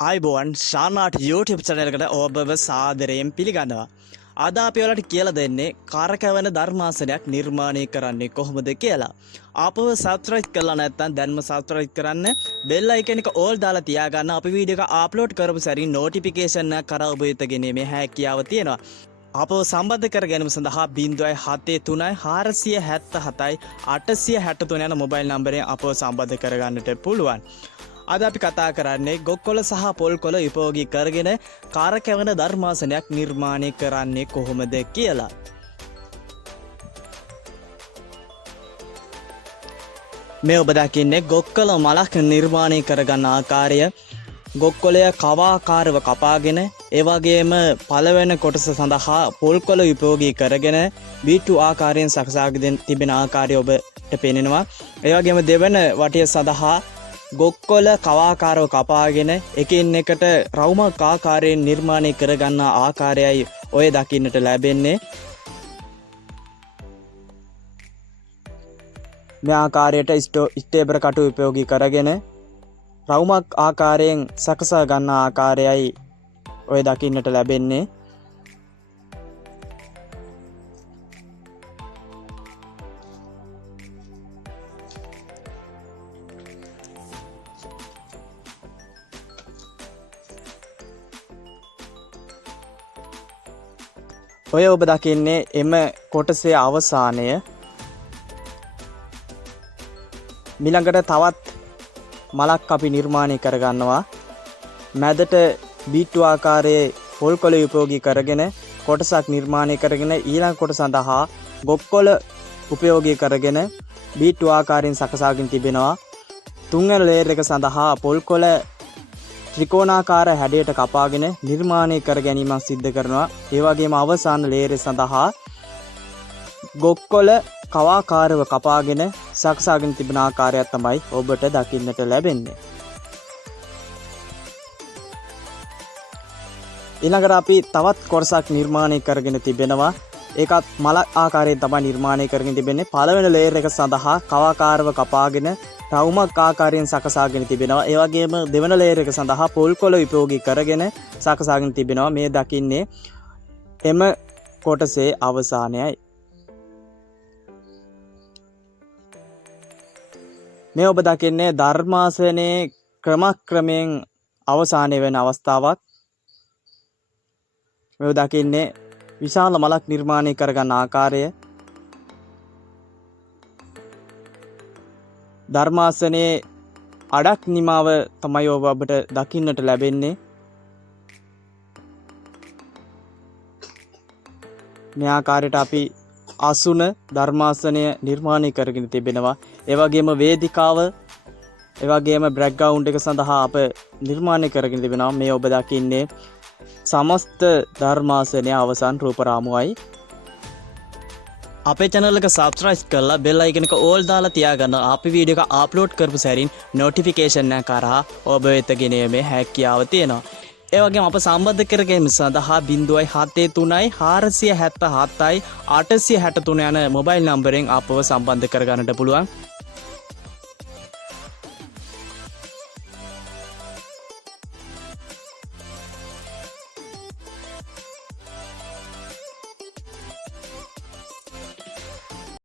ආයිබෝවන් ශානාට YouTube channel එකට ඔබව සාදරයෙන් පිළිගන්නවා. අද අපි ඔයාලට කියලා දෙන්නේ කාර්කවන ධර්මාසනයක් නිර්මාණය කරන්නේ කොහොමද කියලා. ආපහු subscribe කරලා නැත්නම් දැන්ම subscribe කරන්න. bell icon එක all දාලා තියාගන්න. අපි වීඩියෝ එක upload කරපු සැරින් notification එක කරා ඔබ වෙත ගෙනීමේ හැකියාව තියෙනවා. අපව සම්බන්ධ කර ගැනීම සඳහා 0.73 477 863 යන මොබයිල් නම්බරයෙන් අපව සම්බන්ධ කරගන්නට පුළුවන්. අද අපි කතා කරන්නේ ගොක්කොළ සහ පොල්කොළ උපයෝගී කරගෙන කාර්කවන ධර්මාසනයක් නිර්මාණය කරන්නේ කොහොමද කියලා. මේ ඔබ දකින්නේ ගොක්කොළ මලක් නිර්මාණය කරගන්න ආකාරය. ගොක්කොළය කවාකාරව කපාගෙන ඒ වගේම පළවෙනි කොටස සඳහා පොල්කොළ උපයෝගී කරගෙන B2 ආකාරයෙන් සකසාගෙන තිබෙන ආකාරය ඔබට පේනවා. ඒ වගේම දෙවන වටිය සඳහා ගොක්කොළ කවාකාරව කපාගෙන එකින් එකට රවුමක් ආකාරයෙන් නිර්මාණය කරගන්න ආකාරයයි ඔය දකින්නට ලැබෙන්නේ. මේ ආකාරයට ස්ටේබර් කටු උපයෝගී කරගෙන රවුමක් ආකාරයෙන් සකසා ගන්න ආකාරයයි ඔය දකින්නට ලැබෙන්නේ. ඔය ඔබ දකින්නේ එම කොටසේ අවසානය. ඊළඟට තවත් මලක් අපි නිර්මාණය කරගන්නවා. මැදට B2 ආකාරයේ පොල්කොළ උපයෝගී කරගෙන කොටසක් නිර්මාණය කරගෙන ඊළඟ කොටස සඳහා ගොක්කොළ උපයෝගී කරගෙන B2 ආකාරයෙන් සකසාගෙන තිබෙනවා. තුන්වෙනි ලේයර් එක සඳහා පොල්කොළ ත්‍රිකෝණාකාර හැඩයට කපාගෙන නිර්මාණය කර ගැනීමක් සිද්ධ කරනවා. ඒ වගේම අවසාන ලේයර් සඳහා ගොක්කොළ කවාකාරව කපාගෙන සකසාගෙන තිබෙන ආකාරයක් තමයි ඔබට දකින්නට ලැබෙන්නේ. ඊළඟට අපි තවත් කොටසක් නිර්මාණය කරගෙන තිබෙනවා. ඒකත් මල ආකාරයෙන් තමයි නිර්මාණය කරගෙන තිබෙන්නේ. පළවෙනි ලේයර් එක සඳහා කවාකාරව කපාගෙන රවුමක් ආකාරයෙන් සකසාගෙන තිබෙනවා. ඒ වගේම දෙවන ලේයර් එක සඳහා පොල්කොළ උපයෝගී කරගෙන සකසාගෙන තිබෙනවා. මේ දකින්නේ එම කොටසේ අවසානයයි. මේ ඔබ දකින්නේ ධර්මාසනයේ ක්‍රමක්‍රමයෙන් අවසානය වෙන අවස්ථාවක්. මේ දකින්නේ විශාල මලක් නිර්මාණය කරගන්න ආකාරය. ධර්මාසනයේ අඩක් නිමාව තමයි ඔබට දකින්නට ලැබෙන්නේ. මේ ආකාරයට අපි අසුන ධර්මාසනය නිර්මාණය කරගෙන තිබෙනවා. ඒ වගේම වේදිකාව, ඒ වගේම බෑග්ග්‍රවුන්ඩ් එක සඳහා අප නිර්මාණය කරගෙන තිබෙනවා. මේ ඔබ දකින්නේ සමස්ත ධර්මාසනයේ අවසන් රූප රාමුවයි. අපේ channel එක subscribe කරලා bell icon එක all දාලා තියාගන්න. අපි වීඩියෝ එක upload කරපු සැරින් notification එක කරා ඔබ වෙත ගෙනීමේ හැකියාව තියෙනවා. ඒ වගේම අප සම්බන්ධ කර ගැනීම සඳහා 0.73 477 863 යන මොබයිල් නම්බරයෙන් අපව සම්බන්ධ කරගන්නට පුළුවන්.